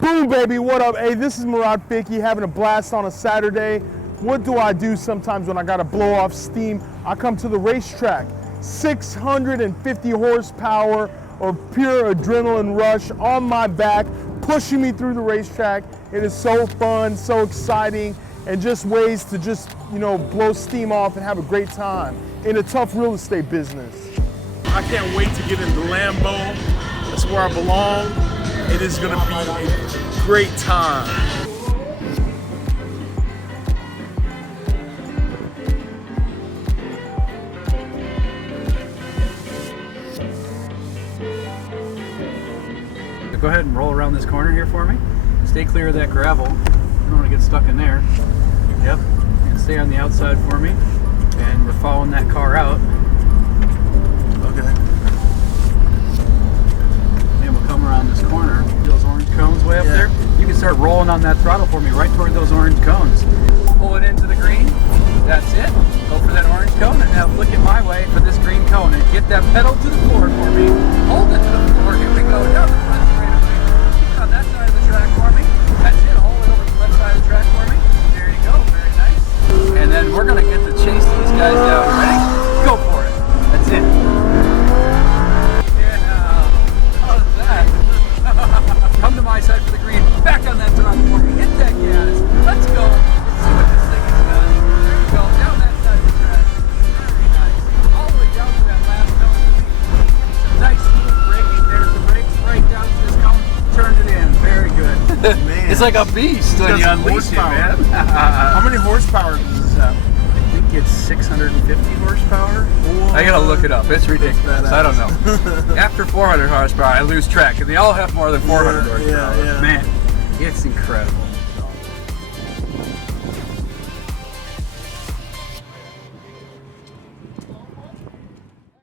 Boom, baby, what up? Hey, this is Morad Fiki, having a blast on a Saturday. What do I do sometimes when I gotta blow off steam? I come to the racetrack. 650 horsepower of pure adrenaline rush on my back, pushing me through the racetrack. It is so fun, so exciting, and just ways to just, blow steam off and have a great time in a tough real estate business. I can't wait to get into Lambo. That's where I belong. It is gonna be a great time. Go ahead and roll around this corner here for me. Stay clear of that gravel. You don't want to get stuck in there. Yep. And stay on the outside for me. And we're following that car out. Okay. And we'll come around this corner. Those orange cones way up there. You can start rolling on that throttle for me right toward those orange cones. Pull it into the green. That's it. Go for that orange cone and now flick it my way for this green cone. And get that pedal to the floor for me. Hold it to the floor. Here we go. Down the front straight away. Keep it on that side of the track for me. That's it. Hold it over the left side of the track for me. There you go. Very nice. And then we're going to get to chase these guys down. Ready? Go for it. That's it. Yeah. How's that? Come to my side for the green. Back on that throttle for me. Hit that gas. Let's go. Let's see what this thing has done. There you go. Down that side of the track. Very nice. All the way down to that last cone. Some nice smooth braking. There's the brakes right down to this cone. Turned it in. Very good. Man. It's like a beast when you unleash it, man. How many horsepower does this have? I think it's 650 horsepower. Whoa. I gotta look it up. It's ridiculous. I don't know. After 400 horsepower, I lose track, and they all have more than 400 horsepower. Yeah. Man, it's incredible.